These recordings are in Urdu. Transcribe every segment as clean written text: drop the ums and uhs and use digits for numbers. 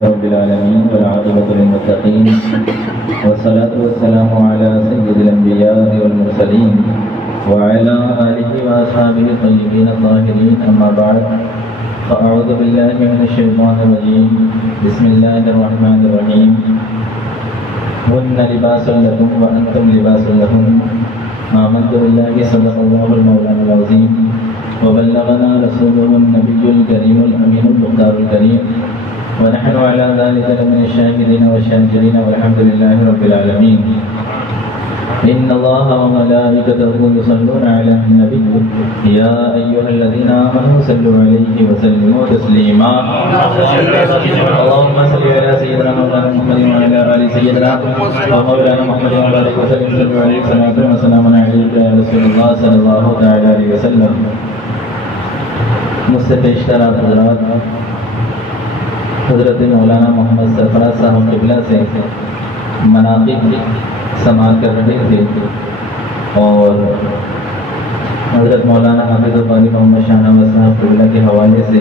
رب العالمين والعاقبة للمتقين والصلاة والسلام على سيد الأنبياء والمرسلين وعلى آله وأصحابه الطيبين الطاهرين أما بعد فأعوذ بالله من الشيطان الرجيم بسم الله الرحمن الرحيم هن لباس لكم وأنتم لباس لهم آمنت بالله صدق الله المولى العظيم وبلغنا رسوله النبي الكريم الأمين المختار الكريم ونحن على ذلك لمن الشاهدين والشاكرين والحمد لله رب العالمين. إن الله وملائكته يصلون على النبي يا أيها الذين آمنوا صلوا عليه وسلموا تسليما. اللهم صل على سيدنا مولانا محمد وعلى آل سيدنا ومولانا محمد وعلى آله وسلم صلوا عليه صلاة وسلام عليك يا رسول الله صلى الله عليه وسلم. مجھ سے پیشتر حضرات حضرت مولانا محمد سرفراز صاحب قبلہ سے مناقب سماعت کر رہے تھے اور حضرت مولانا حافظ القاری محمد شاہ نواز صاحب قبلہ کے حوالے سے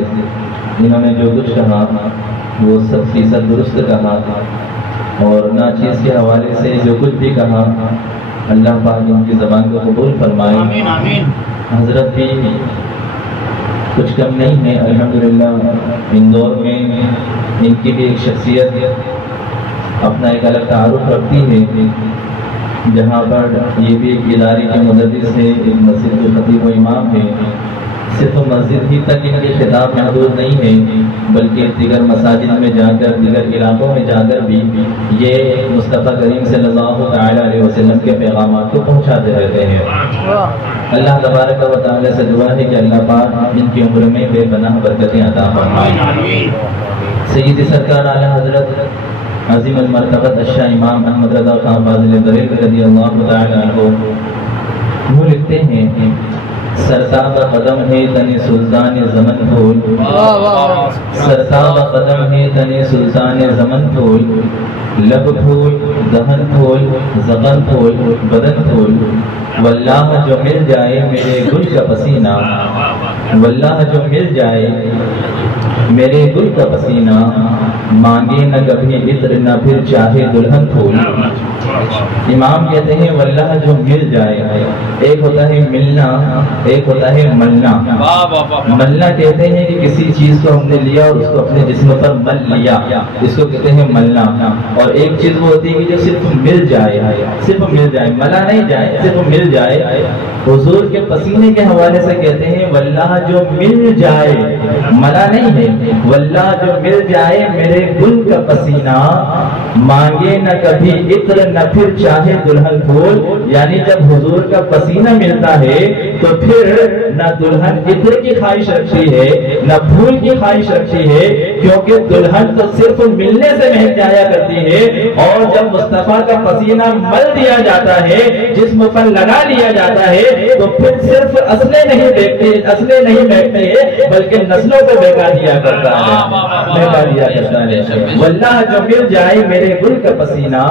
انہوں نے جو کچھ کہا وہ 100% درست کہا اور ناچیز کے حوالے سے جو کچھ بھی کہا اللہ پاک ان کی زبان کو قبول فرمائے. آمین آمین. حضرت بھی کچھ کم نہیں ہے الحمدللہ. اندور میں ان کی بھی ایک شخصیت اپنا ایک الگ تعارف رکھتی ہے جہاں پر یہ بھی ایک ادارے کے مدرس ہے, ایک مسجد کے خطیب و امام ہے. صرف مسجد ہی تک ان کے خطاب محدود نہیں ہے بلکہ دیگر مساجد میں جا کر دیگر علاقوں میں جا کر بھی یہ مصطفیٰ کریم صلی اللہ علیہ وسلم کے پیغامات کو پہنچاتے رہتے ہیں. اللہ تبارک و تعالی سے دعا ہے کہ اللہ پاک ان کی عمر میں بے پناہ برکتیں عطا فرمائے. سیدی سرکار اعلیٰ حضرت عظیم المرتبت الشاہ امام احمد رضا خان فاضل بریلوی رضی اللہ تعالی عنہ وہ لکھتے ہیں سرتاب قدم ہے تنِ سلطان زمن پھول, سرتاب قدم ہے تنِ سلطان زمن پھول, لب پھول دہن پھول زبان پھول بدن پھول, واللہ جو مل جائے میرے گل کا پسینہ, واللہ جو مل جائے میرے گل کا پسینہ, مانگے نہ کبھی عطر نہ پھر چاہے دلہن پھول. امام کہتے ہیں واللہ جو مل جائے, ایک ہوتا ہے ملنا ایک ہوتا ہے ملنا. ملنا کہتے ہیں کہ کسی چیز کو ہم نے لیا اور اس کو اپنے جسم پر مل لیا, اس کو کہتے ہیں ملنا. اور ایک چیز وہ ہوتی ہے کہ جو صرف مل جائے, صرف مل جائے, ملا نہیں جائے, صرف مل جائے. حضور کے پسینے کے حوالے سے کہتے ہیں واللہ جو مل جائے, ملا نہیں ہے, واللہ جو مل جائے میرے گل کا پسینہ, مانگے نہ کبھی عطر نہ پھر چاہے دلہن پھول. یعنی جب حضور کا پسینہ ملتا ہے تو پھر نہ دلہن عطر کی خواہش رکھتی ہے نہ پھول کی خواہش رکھتی ہے, کیونکہ دلہن تو صرف ملنے سے مہک جایا کرتی ہے. اور جب مصطفیٰ کا پسینہ مل دیا جاتا ہے, جسم پر لگا لیا جاتا ہے, تو پھر صرف اصلیں نہیں دیکھتے, اصلیں نہیں بیٹھتے ہیں بلکہ نسلوں کو بہکا دیا کرتا ہے, بہکا دیا کرتا ہے. واللہ جو مل جائے میرے گل کا پسینہ,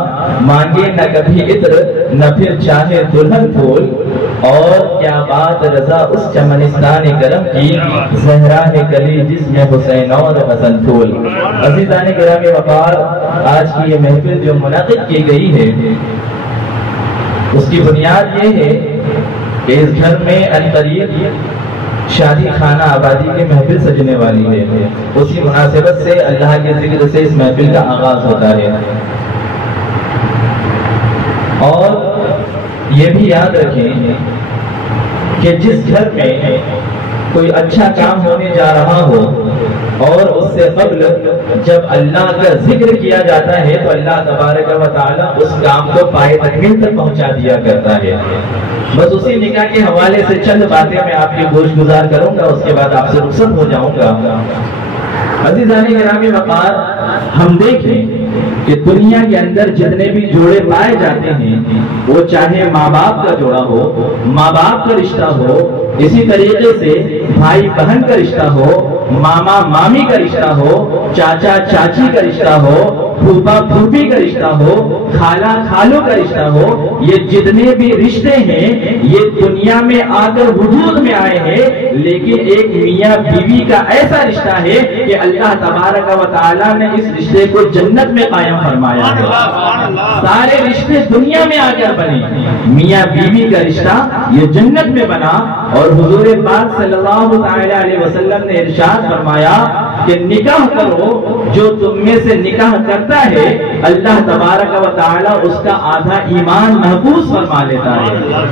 مانگے نہ کبھی عطر نہ پھر چاہے دلہن پھول. اور کیا بات رضا اس چمنستان کرم کی, زہرا ہے کلی جس میں حسین اور حسن پھول. عزیزان گرامی وقار, آج کی یہ محفل جو منعقد کی گئی ہے اس کی بنیاد یہ ہے کہ اس گھر میں عنقریب شادی خانہ آبادی کی محفل سجنے والی ہے. اسی مناسبت سے اللہ کے ذکر سے اس محفل کا آغاز ہوتا ہے. اور یہ بھی یاد رکھیں کہ جس گھر میں کوئی اچھا کام ہونے جا رہا ہو اور اس سے قبل جب اللہ کا ذکر کیا جاتا ہے تو اللہ تبارک و تعالی اس کام کو پائے تکمیل تک پہنچا دیا کرتا ہے. بس اسی نکاح کے حوالے سے چند باتیں میں آپ کی گوش گزار کروں گا, اس کے بعد آپ سے رخصت ہو جاؤں گا. عزیزان گرامی وقار, ہم دیکھیں کہ دنیا کے اندر جتنے بھی جوڑے پائے جاتے ہیں وہ چاہے ماں باپ کا جوڑا ہو, ماں باپ کا رشتہ ہو, اسی طریقے سے بھائی بہن کا رشتہ ہو, ماما مامی کا رشتہ ہو, چاچا چاچی کا رشتہ ہو, پھوپا پھوپھی کا رشتہ ہو، خالہ خالوں کا رشتہ ہو، یہ جتنے بھی رشتے ہیں یہ دنیا میں آ کر وجود میں آئے ہیں، لیکن ایک میاں بیوی کا ایسا رشتہ ہے کہ اللہ تبارک و تعالیٰ نے اس رشتے کو جنت میں قائم فرمایا ہے۔ سارے رشتے دنیا میں آ کر بنے، میاں بیوی کا رشتہ یہ جنت میں بنا، اور حضور پاک صلی اللہ تعالیٰ علیہ وسلم نے ارشاد فرمایا کہ نکاح کرو، جو تم میں سے نکاح کرتا ہے اللہ تبارک و تعالیٰ اس کا آدھا ایمان محفوظ فرما لیتا ہے،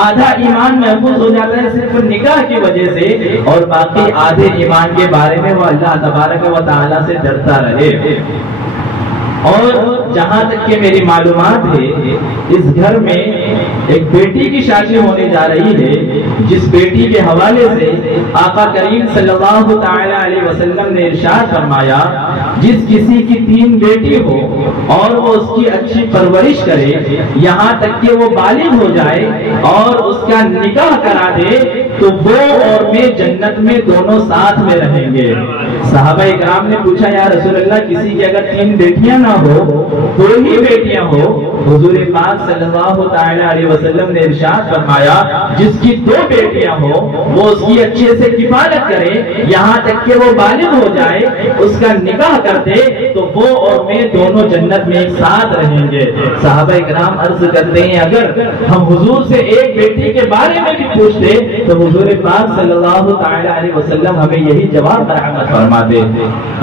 آدھا ایمان محفوظ ہو جاتا ہے صرف نکاح کی وجہ سے، اور باقی آدھے ایمان کے بارے میں وہ اللہ تبارک و تعالیٰ سے ڈرتا رہے۔ اور جہاں تک کہ میری معلومات ہے اس گھر میں ایک بیٹی کی شادی ہونے جا رہی ہے، جس بیٹی کے حوالے سے آقا کریم صلی اللہ تعالی علیہ وسلم نے ارشاد فرمایا جس کسی کی 3 بیٹی ہو اور وہ اس کی اچھی پرورش کرے یہاں تک کہ وہ بالغ ہو جائے اور اس کا نکاح کرا دے تو وہ اور میں جنت میں دونوں ساتھ میں رہیں گے۔ صحابہ اکرام نے پوچھا یا رسول اللہ کسی کی اگر 3 بیٹیاں نہ ہو 2 ہی بیٹیاں ہو، حضور پاک صلی اللہ تعالی علیہ وسلم نے ارشاد فرمایا جس کی 2 بیٹیاں ہو وہ اس کی اچھے سے کفالت کرے یہاں تک کہ وہ بالغ ہو جائے، اس کا نکاح کر دے تو وہ اور میں دونوں جنت میں ایک ساتھ رہیں گے۔ صحابہ اکرام عرض کرتے ہیں اگر ہم حضور سے ایک بیٹی کے بارے میں بھی پوچھتے تو حضور پاک صلی اللہ تعالی علیہ وسلم ہمیں یہی جواب برآمد فرماتے۔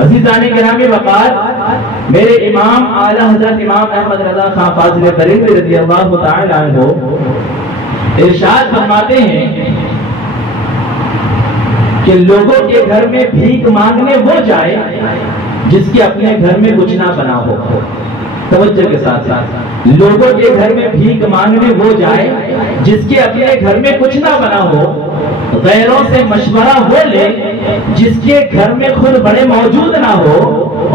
عزیزان گرامی وقار، میرے امام اعلی حضرت امام احمد رضا خان فاضل بریلوی رضی اللہ تعالی عنہ ارشاد فرماتے ہیں کہ لوگوں کے گھر میں بھیک مانگنے وہ جائے جس کے اپنے گھر میں کچھ نہ بنا ہو۔ توجہ کے ساتھ ساتھ لوگوں کے گھر میں بھیک مانگنے وہ جائے جس کے اپنے گھر میں کچھ نہ بنا ہو، غیروں سے مشورہ وہ لے جس کے گھر میں خود بڑے موجود نہ ہو،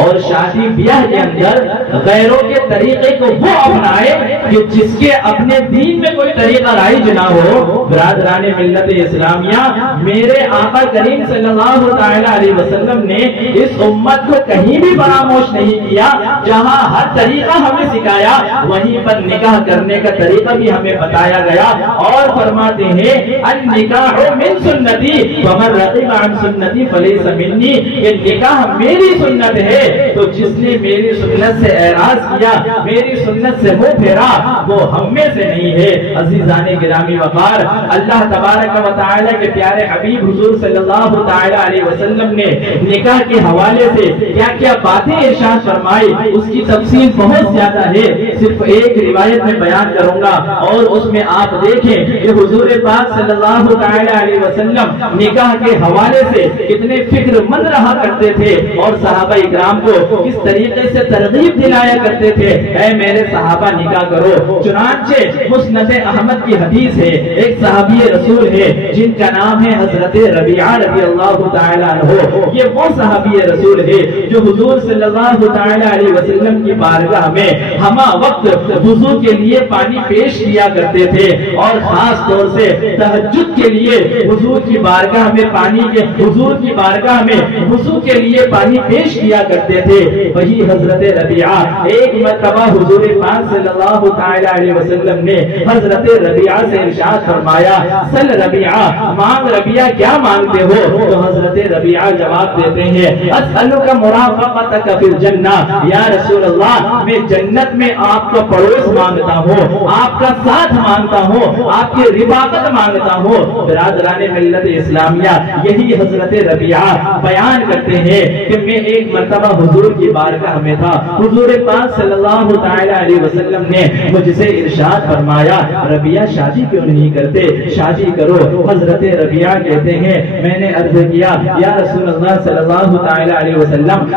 اور شادی بیاہ کے اندر غیروں کے طریقے کو وہ اپنائے کہ جس کے اپنے دین میں کوئی طریقہ رائج نہ ہو۔ برادران ملت اسلامیہ، میرے آقا کریم صلی اللہ تعالی علیہ وسلم نے اس امت کو کہیں بھی فراموش نہیں کیا، جہاں ہر طریقہ ہمیں سکھایا وہیں پر نکاح کرنے کا طریقہ بھی ہمیں بتایا گیا، اور فرماتے ہیں النکاح من سنتی ومن رغب عن سنتی فلیس منی، کہ نکاح میری سنت ہے تو جس نے میری سنت سے اعراض کیا، میری سنت سے منہ پھیرا، وہ ہم میں سے نہیں ہے۔ عزیزان گرامی وقار، اللہ تبارک و تعالی کے پیارے حبیب حضور صلی اللہ تعالی علیہ وسلم نے نکاح کے حوالے سے کیا کیا باتیں ارشاد فرمائی اس کی تفصیل بہت زیادہ ہے، صرف ایک روایت میں بیان کروں گا، اور اس میں آپ دیکھیں کہ حضور پاک صلی اللہ تعالی علیہ وسلم نکاح کے حوالے سے کتنے فکر مند رہا کرتے تھے، اور صحابہ اکرام کو کس طریقے سے ترغیب دلایا کرتے تھے، اے میرے صحابہ نکاح کرو۔ چنانچہ مسند احمد کی حدیث ہے، ایک صحابی رسول ہے جن کا نام ہے حضرت ربیعہ رضی اللہ تعالی عنہ، یہ وہ صحابی رسول ہے جو حضور صلی اللہ تعالی علیہ وسلم کی بارگاہ میں ہمہ وقت وضو کے لیے پانی پیش کیا کرتے تھے، اور خاص طور سے تہجد کے لیے حضور کی بارگاہ میں پانی کے حضور کی بارگاہ میں وضو کے لیے پانی پیش کیا کرتے تھے۔ وہی حضرت ربیعہ ایک مرتبہ حضور پاک صلی اللہ تعالی علیہ وسلم نے حضرت ربیعہ سے ارشاد فرمایا سل ربیعہ، مانگ ربیعہ کیا مانگتے ہو؟ تو حضرت ربیعہ جواب دیتے ہیں اسألک مرافقتک فی الجنہ، یا رسول اللہ میں جنت میں آپ کا پڑوس مانگتا ہوں، آپ کا ساتھ مانگتا ہوں، آپ کی رفاقت مانگتا ہوں۔ برادران ملت اسلامیہ، یہی حضرت ربیعہ بیان کرتے ہیں کہ میں ایک مرتبہ حضور کی بارگاہ میں تھا، حضور پاک صلی اللہ تعالی علیہ وسلم نے مجھ سے ارشاد فرمایا ربیعہ شادی کیوں نہیں کرتے، شادی کرو۔ حضرت ربیعہ کہتے ہیں میں نے عرض کیا یا رسول اللہ صلی اللہ تعالی علیہ وسلم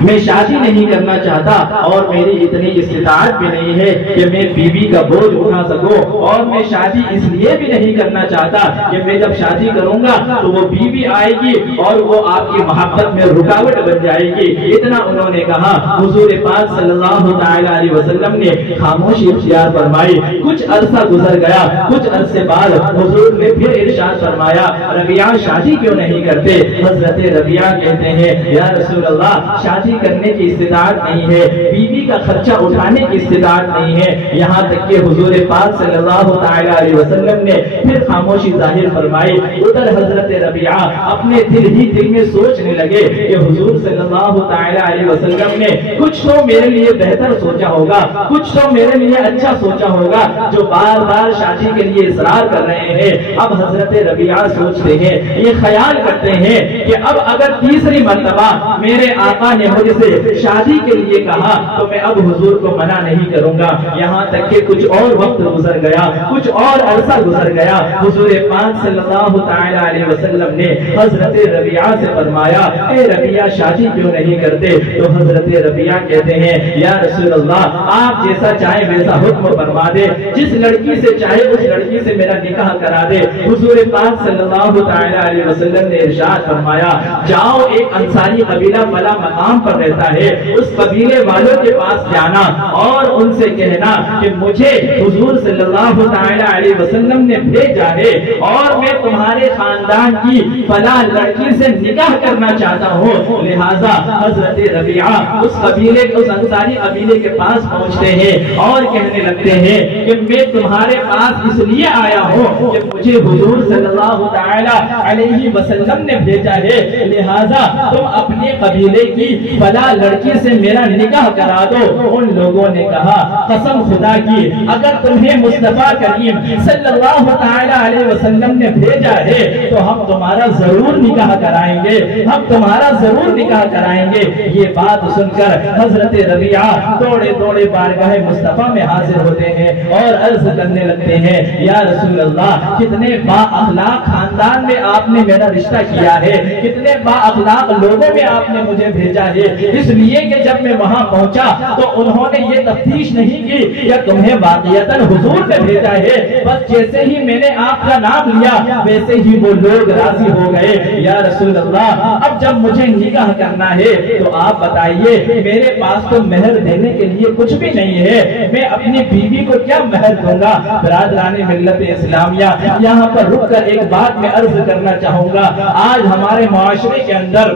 میں شادی نہیں کرنا چاہتا، اور میری اتنی استطاعت بھی نہیں ہے کہ میں بیوی کا بوجھ اٹھا سکوں، اور میں شادی اس لیے بھی نہیں کرنا چاہتا کہ میں جب شادی کروں گا تو وہ بیوی آئے گی اور وہ آپ کی محبت میں رکاوٹ بن جائے گی۔ اتنا انہوں نے کہا، حضور پاک صلی اللہ تعالی علیہ وسلم نے خاموشی اختیار فرمائی۔ کچھ عرصہ گزر گیا، کچھ عرصے بعد حضور نے پھر ارشاد فرمایا ربیعہ شادی کیوں نہیں کرتے؟ حضرت ربیعہ کہتے ہیں یا رسول اللہ شادی کرنے کی استطاعت نہیں ہے، بیوی کا خرچہ اٹھانے کی استطاعت نہیں ہے، یہاں تک کہ حضور پاک صلی اللہ تعالی علیہ وسلم نے پھر خاموشی ظاہر فرمائی۔ ادھر حضرت ربیعہ اپنے دل میں سوچنے لگے کہ حضور صلی اللہ تعالی علیہ وسلم نے کچھ تو میرے لیے بہتر سوچا ہوگا، کچھ تو میرے لیے اچھا سوچا ہوگا، جو بار بار شادی کے لیے اصرار کر رہے ہیں۔ اب حضرت ربیعہ سوچتے ہیں، یہ خیال کرتے ہیں کہ اب اگر تیسری مرتبہ میرے آقا نے مجھ سے شادی کے لیے کہا تو میں اب حضور کو منع نہیں کروں گا۔ یہاں تک کہ کچھ اور وقت گزر گیا، کچھ اور عرصہ گزر گیا۔ حضور پاک صلی اللہ تعالی علیہ وسلم نے حضرت ربیعہ سے فرمایا، اے ربیعہ شادی کیوں نہیں کرتے؟ تو حضرت ربیعہ کہتے ہیں، یا رسول اللہ آپ جیسا چاہے ویسا حکم فرما دے، جس لڑکی سے چاہے اس لڑکی سے میرا نکاح کرا دے۔ حضور پاک صلی اللہ تعالی علیہ وسلم نے ارشاد فرمایا، جاؤ ایک انصاری قبیلہ فلاں مقام پر رہتا ہے، اس قبیلے والوں کے پاس جانا اور ان سے کہنا کہ مجھے حضور صلی اللہ تعالی علیہ وسلم نے بھیجا ہے اور میں تمہارے خاندان کی فلاں لڑکی سے نکاح کرنا چاہتا ہوں۔ لہذا حضرت ربیعہ اس قبیلے اس انصاری قبیلے کے پاس پہنچتے ہیں اور کہنے لگتے ہیں کہ میں تمہارے پاس اس لیے آیا ہوں کہ مجھے حضور صلی اللہ تعالی علیہ وسلم نے بھیجا ہے، لہذا تم اپنے قبیلے کی فلاں لڑکی سے میرا نکاح کرا دو۔ ان لوگوں نے کہا، قسم خدا کی اگر تمہیں مصطفیٰ کریم صلی اللہ تعالی علیہ وسلم نے بھیجا ہے تو ہم تمہارا ضرور نکاح کرائیں گے، ہم تمہارا ضرور نکاح کرائیں گے۔ یہ بات سن کر حضرت ربیعہ دوڑے دوڑے بارگاہ مصطفیٰ میں حاضر ہوتے ہیں اور عرض کرنے لگتے ہیں، یا رسول اللہ کتنے با اخلاق خاندان میں آپ نے میرا رشتہ کیا ہے، کتنے با اخلاق لوگوں میں آپ نے مجھے بھیجا ہے، اس لیے کہ جب میں وہاں پہنچا تو انہوں نے یہ تفتیش نہیں کی یا تمہیں واقعتاً حضور نے بھیجا ہے، بس جیسے ہی میں نے آپ کا نام لیا ویسے ہی وہ لوگ راضی ہو گئے۔ یا رسول اللہ اب جب مجھے نکاح کرنا ہے تو آپ بتائیے، میرے پاس تو مہر دینے کے لیے کچھ بھی نہیں ہے، میں اپنی بیوی کو کیا مہر دوں گا؟ برادران ملت اسلامیہ، یہاں پر رک کر ایک بات میں عرض کرنا چاہوں گا، آج ہمارے معاشرے کے اندر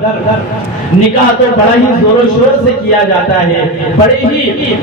نکاح تو بڑا ہی زور و شور سے کیا جاتا ہے، بڑے ہی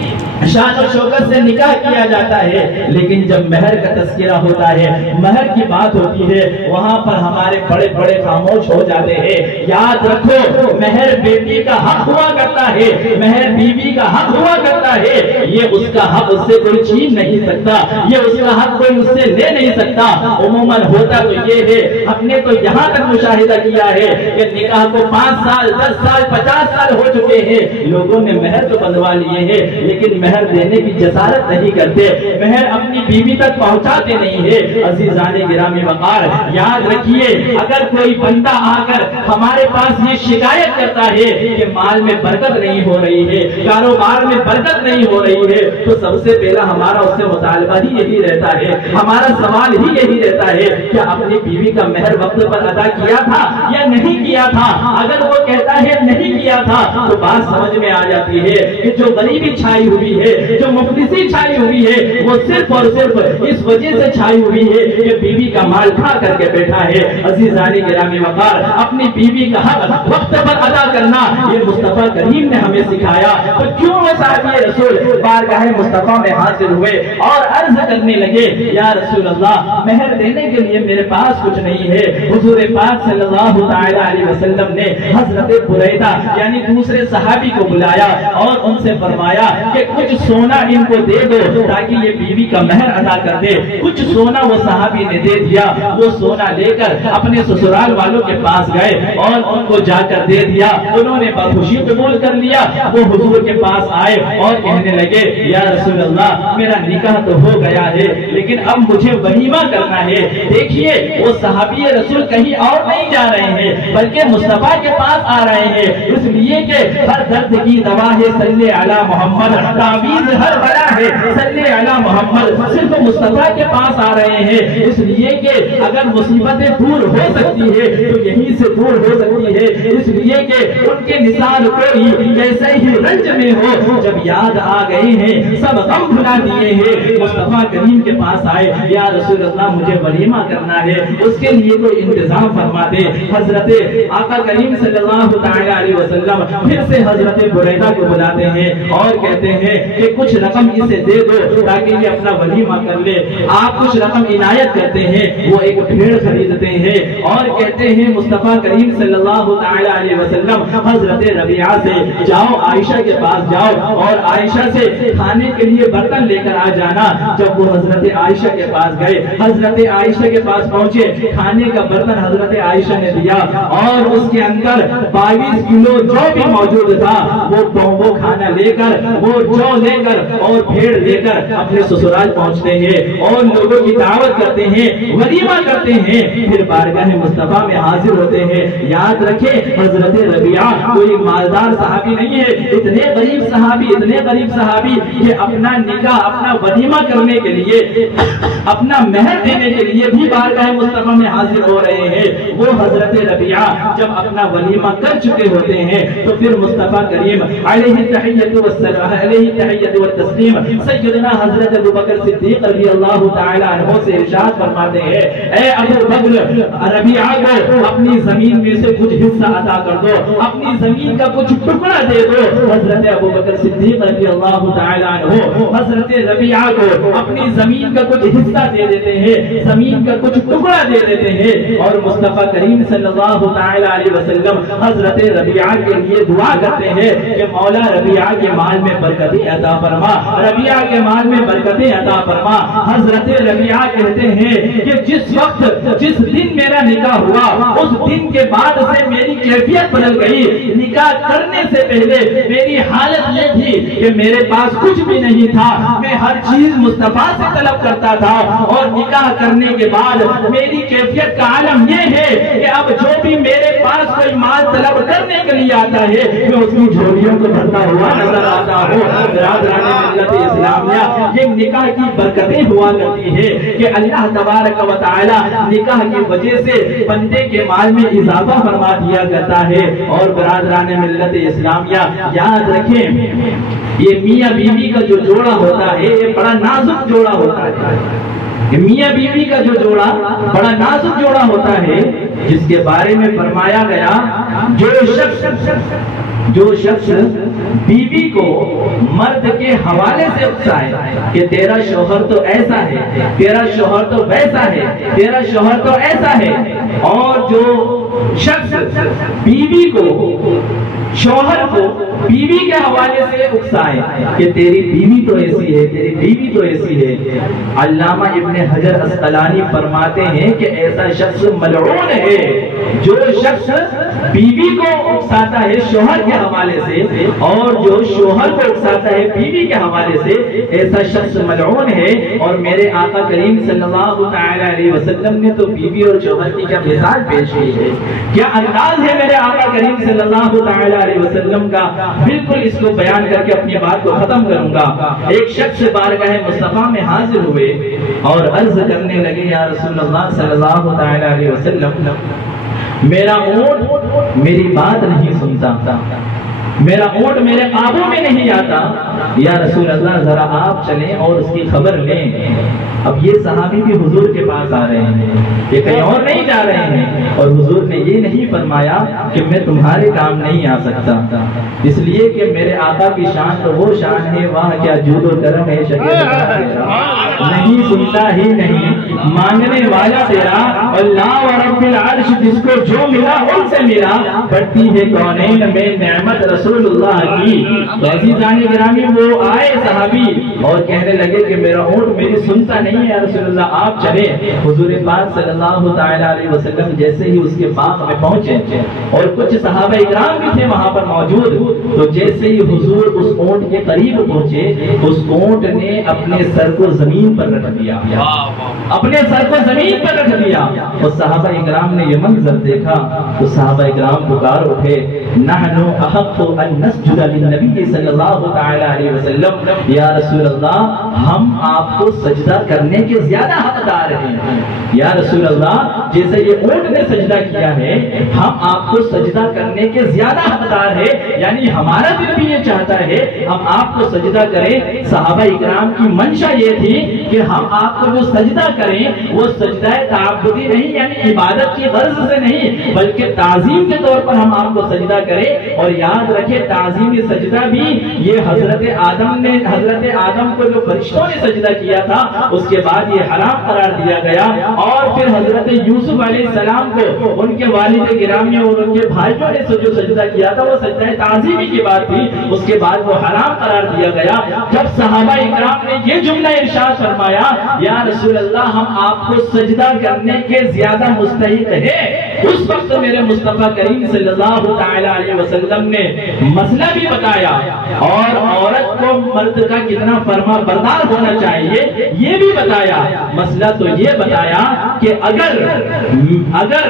شان و شوکت سے نکاح کیا جاتا ہے، لیکن جب مہر کا تذکرہ ہوتا ہے، مہر کی بات ہوتی ہے، وہاں پر ہمارے بڑے بڑے خاموش ہو جاتے ہیں۔ یاد رکھو، مہر بیٹی کا حق ہوا کرتا ہے، مہر بیوی کا حق ہوا کرتا ہے، یہ اس کا حق اس سے کوئی چھین نہیں سکتا، یہ اس کا حق کوئی اس سے لے نہیں سکتا۔ عموماً ہوتا تو یہ ہے، ہم نے تو یہاں تک مشاہدہ کیا ہے کہ نکاح کو 5 سال 10 سال 50 سال ہو چکے ہیں، لوگوں نے مہر تو بندوا لیے ہیں لیکن مہر دینے کی جسارت نہیں کرتے، مہر اپنی بیوی تک پہنچاتے نہیں ہے۔ عزیزان گرامی وقار، یاد رکھیے، اگر کوئی بندہ آ کر ہمارے پاس یہ شکایت کرتا ہے کہ مال میں برکت نہیں ہو رہی ہے، کاروبار میں برکت نہیں ہو رہی ہے، تو سب سے پہلا ہمارا اس سے مطالبہ ہی یہی رہتا ہے، ہمارا سوال ہی یہی رہتا ہے کہ اپنی بیوی کا مہر وقت پر ادا کیا تھا یا نہیں کیا تھا؟ اگر وہ کہتا ہے نہیں کیا تھا تو بات سمجھ میں آ جاتی ہے کہ جو غریبی چھائی ہوئی ہے، جو مفلسی چھائی ہوئی ہے، وہ صرف اور صرف اس وجہ سے چھائی ہوئی ہے کہ بیوی کا مال کھا کر کے بیٹھا ہے۔ عزیزان گرامی وقار، اپنی بیوی کا حق وقت پر ادا کرنا یہ مصطفیٰ کریم نے ہمیں سکھایا، تو کیوں وہ صحابی رسول بارگاہ مصطفیٰ میں حاضر ہوئے اور عرض کرنے لگے، یا رسول اللہ مہر دینے کے لیے میرے پاس کچھ نہیں ہے۔ حضور پاک صلی اللہ تعالی علیہ وسلم نے حضرت بریدہ یعنی دوسرے صحابی کو بلایا اور ان سے فرمایا کہ کچھ سونا ان کو دے دو تاکہ یہ بیوی کا مہر ادا کر دے۔ کچھ سونا وہ صحابی نے دے دیا، وہ سونا لے کر اپنے سسرال والوں کے پاس گئے اور ان کو جا کر دے دیا، انہوں نے بخوشی قبول کر لیا۔ وہ حضور کے پاس آئے اور کہنے لگے، یا رسول اللہ میرا نکاح تو ہو گیا ہے لیکن اب مجھے ولیمہ کرنا ہے۔ دیکھیے وہ صحابی رسول کہیں اور نہیں جا رہے ہیں بلکہ مصطفیٰ کے پاس آ رہے ہیں، اس لیے کہ ہر درد کی دوا ہے صلی علی محمد، تعویذ ہر بلا ہے صلی علی محمد، صرف مصطفیٰ کے پاس آ رہے ہیں اس لیے کہ اگر مصیبتیں دور ہو سکتی ہے تو یہیں سے دور ہو سکتی ہے، اس لیے کہ ان کے مثال کوئی کیسے ہی رنج میں ہو، جب یاد آ گئے ہیں سب غم بھلا دیے ہیں، مصطفیٰ کریم کے پاس آئے، یا رسول اللہ مجھے ولیمہ کرنا ہے، اس کے لیے کوئی انتظام فرما دے۔ حضرت آقا کریم صلی اللہ تعالی علیہ وسلم پھر سے حضرت بریدہ کو بلاتے ہیں اور کہتے ہیں کہ کچھ رقم اسے دے دو تاکہ یہ اپنا ولیمہ کر لے. آپ کچھ رقم عنایت کرتے ہیں, وہ ایک بھیڑ خریدتے ہیں اور کہتے ہیں مصطفیٰ کریم صلی اللہ تعالی علیہ وسلم حضرت ربیعہ سے جاؤ, عائشہ کے پاس جاؤ اور عائشہ سے کھانے کے لیے برتن لے کر آ جانا. جب وہ حضرت عائشہ کے پاس گئے, حضرت عائشہ کے پاس پہنچے, کھانے کا برتن حضرت عائشہ نے دیا اور اس کے اندر 22 کلو جو بھی موجود تھا وہ کھانا لے کر, وہ جو لے کر اور بھیڑ لے کر اپنے سسرال پہنچتے ہیں اور لوگوں کی دعوت کرتے ہیں, ولیمہ کرتے ہیں, پھر بارگاہ مصطفیٰ میں حاضر ہوتے ہیں. یاد رکھیں حضرت ربیعہ کوئی مالدار صحابی نہیں ہے, اتنے غریب صحابی کہ اپنا نکاح, اپنا ولیمہ کرنے کے لیے, اپنا مہر دینے کے لیے بھی بارگاہ مصطفیٰ میں حاضر ہو رہے ہیں. وہ حضرت ربیعہ جب اپنا ولیمہ کر چکے ہوتے ہیں تو پھر مصطفیٰ کریم علیہ التحیۃ والسلام, علیہ التحیۃ والتسلیم, سیدنا حضرت ابوبکر صدیق رضی اللہ تعالی عنہ سے ارشاد فرماتے ہیں, اے ابو بکر, ربیعہ کو اپنی زمین میں سے کچھ حصہ عطا کر دو, اپنی زمین کا کچھ ٹکڑا دے دو. حضرت ابوبکر صدیق رضی اللہ تعالی عنہ حضرت ربیعہ کو اپنی زمین کا کچھ حصہ دے دیتے ہیں, زمین کا کچھ ٹکڑا دے دیتے ہیں اور مصطفیٰ کریم صلی اللہ تعالی علیہ وسلم حضرت ربیعہ کے لیے دعا کرتے ہیں کہ مولا ربیعہ کے مال میں برکتیں عطا فرما, ربیعہ کے مال میں برکتیں عطا فرما. حضرت ربیعہ کہتے ہیں کہ جس وقت, جس دن میرا نکاح ہوا اس دن کے بعد سے میری کیفیت بدل گئی. نکاح کرنے سے پہلے میری حالت یہ تھی کہ میرے پاس کچھ بھی نہیں تھا, میں ہر چیز مصطفیٰ سے طلب کرتا تھا, اور نکاح کرنے کے بعد میری کیفیت کا عالم یہ ہے کہ اب جو بھی میرے پاس کوئی مال طلب کرنے کے لیے آتا ہے میں اس کی جھولیوں کو بھرتا ہوا نظر آتا ہوں. برادران ملت اسلامیہ, یہ نکاح کی برکتیں ہوا کرتی ہے کہ اللہ تبارک و تعالی نکاح کی وجہ سے بندے کے مال میں اضافہ فرما دیا کرتا ہے. اور برادران ملت اسلامیہ یاد رکھیں, یہ میاں بیوی کا جو جوڑا ہوتا ہے یہ بڑا نازک جوڑا ہوتا ہے. میاں بیوی کا جو جوڑا بڑا نازک جوڑا ہوتا ہے, جس کے بارے میں فرمایا گیا جو شخص بیوی کو مرد کے حوالے سے اکسائے کہ تیرا شوہر تو ایسا ہے, تیرا شوہر تو ویسا ہے, تیرا شوہر تو ایسا ہے, اور جو شخص بیوی کو, شوہر کو بیوی کے حوالے سے اکسائے کہ تیری بیوی تو ایسی ہے, تیری بیوی تو ایسی ہے. علامہ ابن حجر اسقلانی فرماتے ہیں کہ ایسا شخص ملعون ہے. جو شخص بیوی کو اکساتا ہے شوہر کے حوالے سے اور جو شوہر کو اکساتا ہے بیوی کے حوالے سے, ایسا شخص ملعون ہے. اور میرے آقا کریم صلی اللہ تعالی علیہ وسلم نے تو بیوی اور شوہر کی کیا مثال پیش کی ہے, کیا انداز ہے میرے آقا کریم صلی اللہ تعالی علیہ وسلم کا. بالکل اس کو بیان کر کے اپنی بات کو ختم کروں گا. ایک شخص بارگاہ مصطفیٰ میں حاضر ہوئے اور عرض کرنے لگے, یا رسول اللہ صلی اللہ تعالی علیہ وسلم, میرا اونٹ میری بات نہیں سنتا, میرا اونٹ میرے قابو میں نہیں آتا, یا رسول اللہ ذرا آپ چلیں اور اس کی خبر لیں. اب یہ صحابی بھی حضور کے پاس آ رہے ہیں, یہ کہیں اور نہیں جا رہے ہیں, اور حضور نے یہ نہیں فرمایا کہ میں تمہارے کام نہیں آ سکتا, اس لیے کہ میرے آقا کی شان تو وہ شان ہے, وہاں کیا جود و کرم ہے, نہیں سنتا ہی نہیں, مانگنے والا تیرا, اللہ و رب العرش جس کو جو ملا ان سے ملا, بڑھتی ہے کونین میں نعمت رسول اللہ کی. عزیزان گرامی, وہ آئے صحابی اور کہنے لگے کہ میرا اونٹ میری سنتا نہیں ہے, یا رسول اللہ آپ چلے. حضور پاک صلی اللہ تعالی علیہ وسلم جیسے ہی اس کے باغ میں پہنچے اور کچھ صحابہ اکرام بھی تھے وہاں پر موجود, تو جیسے ہی حضور اس اونٹ کے قریب پہنچے, اس اونٹ نے اپنے سر کو زمین پر رکھ دیا, اپنے سر کو زمین پر رکھ دیا. اور صحابہ اکرام نے یہ منظر دیکھا تو صحابہ اکرام پکار اٹھے, نحنو احق ان نسجد للنبی صلی اللہ تعالی علیہ وسلم, یا رسول اللہ ہم آپ کو سجدہ کرنے کے زیادہ حقدار ہیں. یا رسول اللہ جیسے یہ اونٹ نے سجدہ کیا ہے, ہم آپ کو سجدہ کرنے کے زیادہ حقدار ہے, یعنی ہمارا دل بھی یہ چاہتا ہے ہم آپ کو سجدہ کریں. صحابہ اکرام کی منشا یہ تھی کہ ہم آپ کو جو سجدہ کریں وہ سجدہ تعبدی نہیں، یعنی عبادت کی غرض سے نہیں، بلکہ تعظیم کے طور پر ہم آپ کو سجدہ کریں۔ اور یاد رکھیں تعظیمی سجدہ بھی یہ حضرت آدم کو جو فرشتوں نے سجدہ کیا تھا اس کے بعد یہ حرام قرار دیا گیا، اور پھر حضرت یوسف علیہ السلام کو ان کے والد گرامی اور ان کے بھائیوں نے جو سجدہ کیا تھا وہ سجدہ تعظیمی کی بات تھی، اس کے بعد وہ حرام قرار دیا گیا۔ جب صحابہ اکرام نے یہ جملہ ارشاد فرمایا یا رسول اللہ ہم آپ کو سجدہ کرنے کے زیادہ مستحق ہیں، اس وقت میرے مصطفیٰ کریم صلی اللہ تعالی علیہ وسلم نے مسئلہ بھی بتایا، اور عورت کو مرد کا کتنا فرما بردار ہونا چاہیے یہ بھی بتایا۔ مسئلہ تو یہ بتایا کہ اگر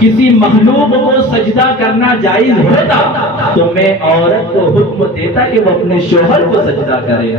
کسی مخلوق کو سجدہ کرنا جائز ہوتا تو میں عورت کو حکم دیتا کہ وہ اپنے شوہر کو سجدہ کرے۔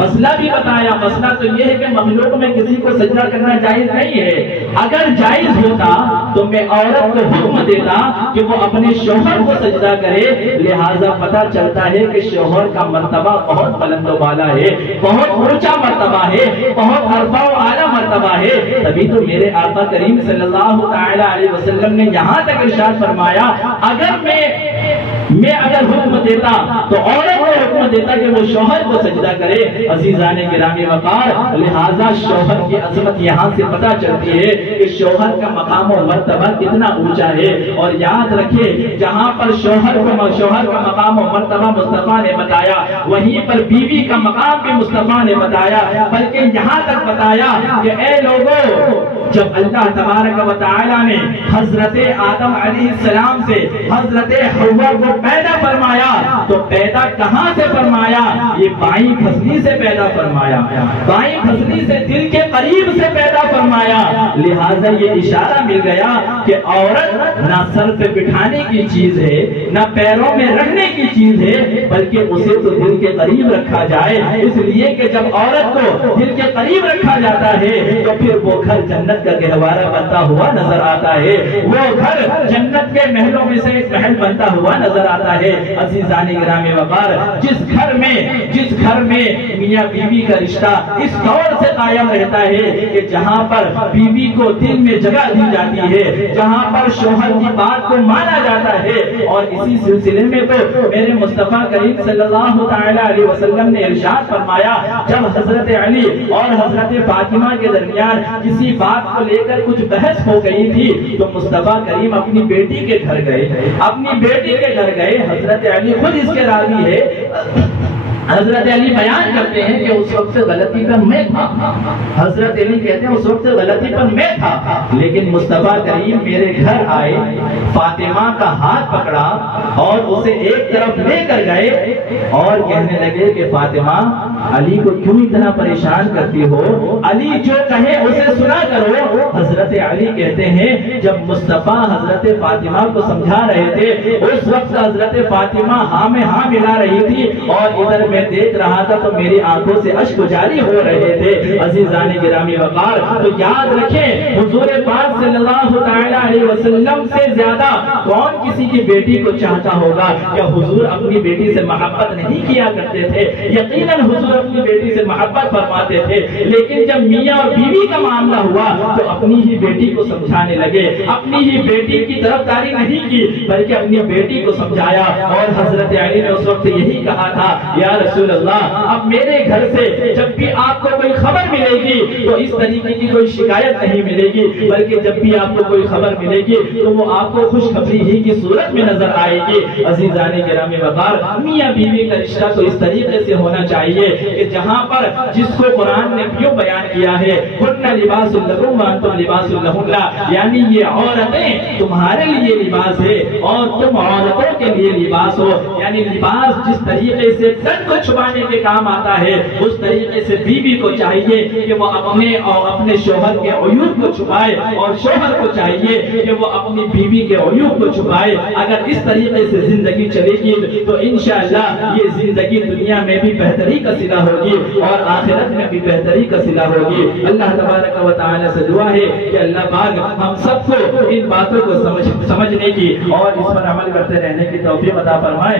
مسئلہ بھی بتایا، مسئلہ تو یہ ہے کہ مخلوق میں کسی کو سجدہ کرنا جائز نہیں ہے، اگر جائز ہوتا تو میں عورت کو حکم دیتا کہ وہ اپنے شوہر کو سجدہ کرے۔ لہٰذا پتہ چلتا ہے کہ شوہر کا مرتبہ بہت بلند و بالا ہے، بہت اونچا مرتبہ ہے، بہت عرفہ و اعلیٰ مرتبہ ہے۔ تبھی تو میرے آقا کریم صلی اللہ تعالی علیہ وسلم نے یہاں تک ارشاد فرمایا اگر میں اگر حکم دیتا تو عورت کو حکم دیتا کہ وہ شوہر کو سجدہ کرے۔ عزیزان گرامی وقار، لہذا شوہر کی عظمت یہاں سے پتہ چلتی ہے کہ شوہر کا مقام و مرتبہ کتنا اونچا ہے۔ اور یاد رکھے جہاں پر شوہر کا مقام و مرتبہ مصطفیٰ نے بتایا وہیں پر بیوی کا مقام بھی مصطفیٰ نے بتایا، بلکہ یہاں تک بتایا کہ اے لوگوں جب اللہ تبارک و تعالی نے حضرت آدم علیہ السلام سے حضرت حوا کو پیدا فرمایا تو پیدا کہاں سے فرمایا؟ یہ بائیں پھسلی سے پیدا فرمایا، بائیں پھسلی سے دل کے قریب سے پیدا فرمایا۔ لہٰذا یہ اشارہ مل گیا کہ عورت نہ سر پہ بٹھانے کی چیز ہے نہ پیروں میں رکھنے کی چیز ہے، بلکہ اسے تو دل کے قریب رکھا جائے، اس لیے کہ جب عورت کو دل کے قریب رکھا جاتا ہے تو پھر وہ گھر جنت کا گہوارہ بنتا ہوا نظر آتا ہے، وہ گھر جنت کے محلوں میں سے ایک محل بنتا ہوا نظر آتا ہے۔ عزیزان گرامی وقار، جس گھر میں میاں بیوی کا رشتہ اس طور سے قائم رہتا ہے کہ جہاں پر بیوی کو دل میں جگہ دی جاتی ہے، جہاں پر شوہر کی بات کو مانا جاتا ہے، اور اسی سلسلے میں تو میرے مصطفیٰ کریم صلی اللہ تعالی علیہ وسلم نے ارشاد فرمایا جب حضرت علی اور حضرت فاطمہ کے درمیان کسی بات کو لے کر کچھ بحث ہو گئی تھی تو مصطفیٰ کریم اپنی بیٹی کے گھر گئے، حضرت علی خود اس کے راوی ہے، حضرت علی بیان کرتے ہیں کہ اس وقت غلطی پر میں تھا، حضرت علی کہتے ہیں اس وقت غلطی پر میں تھا، لیکن مصطفیٰ کریم میرے گھر آئے، فاطمہ کا ہاتھ پکڑا اور اسے ایک طرف لے کر گئے اور کہنے لگے کہ فاطمہ علی کو کیوں اتنا پریشان کرتی ہو، علی جو کہے اسے سنا کرو۔ حضرت علی کہتے ہیں جب مصطفیٰ حضرت فاطمہ کو سمجھا رہے تھے اس وقت حضرت فاطمہ ہاں میں ہاں ملا رہی تھی اور ادھر میں دیکھ رہا تھا تو میری آنکھوں سے اشک جاری ہو رہے تھے۔ عزیزان گرامی وقار، تو یاد رکھیں حضور پاک صلی اللہ تعالی علیہ وسلم سے زیادہ کون کسی کی بیٹی کو چاہتا ہوگا؟ کیا حضور اپنی بیٹی سے محبت نہیں کیا کرتے تھے؟ یقیناً حضور اپنی بیٹی سے محبت فرماتے تھے، لیکن جب میاں اور بیوی کا معاملہ ہوا تو اپنی ہی بیٹی کو سمجھانے لگے، اپنی ہی بیٹی کی طرفداری نہیں کی بلکہ اپنی بیٹی کو سمجھایا۔ اور حضرت علی نے اس وقت یہی کہا تھا یا رسول اللہ اب میرے گھر سے جب بھی آپ کو کوئی خبر ملے گی تو اس طریقے کی کوئی شکایت نہیں ملے گی، بلکہ جب بھی آپ کو کوئی خبر ملے گی تو وہ آپ کو خوشخبری ہی کی صورت میں نظر آئے گی۔ عزیزان گرامی وقار، میاں بیوی کا رشتہ تو اس طریقے سے ہونا چاہیے کہ جہاں پر جس کو قرآن نے کیوں بیان کیا ہے ہن لباس لکم وانتم لباس لہن، یعنی یہ عورتیں تمہارے لیے لباس ہے اور تم عورتوں کے لیے لباس ہو، یعنی لباس جس طریقے سے تن کو چھپانے کے کام آتا ہے اس طریقے سے بیوی کو چاہیے کہ وہ اپنے شوہر کے عیوب کو چھپائے اور شوہر کو چاہیے کہ وہ اپنی بیوی کے عیوب کو چھپائے۔ اگر اس طریقے سے زندگی چلے گی تو انشاءاللہ یہ زندگی دنیا میں بھی بہتری کا صلہ ہوگی اور آخرت میں بھی بہتری کا صلہ ہوگی۔ اللہ تبارک و تعالی سے دعا ہے کہ اللہ پاک ہم سب کو ان باتوں کو سمجھنے کی اور اس پر عمل کرتے رہنے کی توفیق عطا فرمائے۔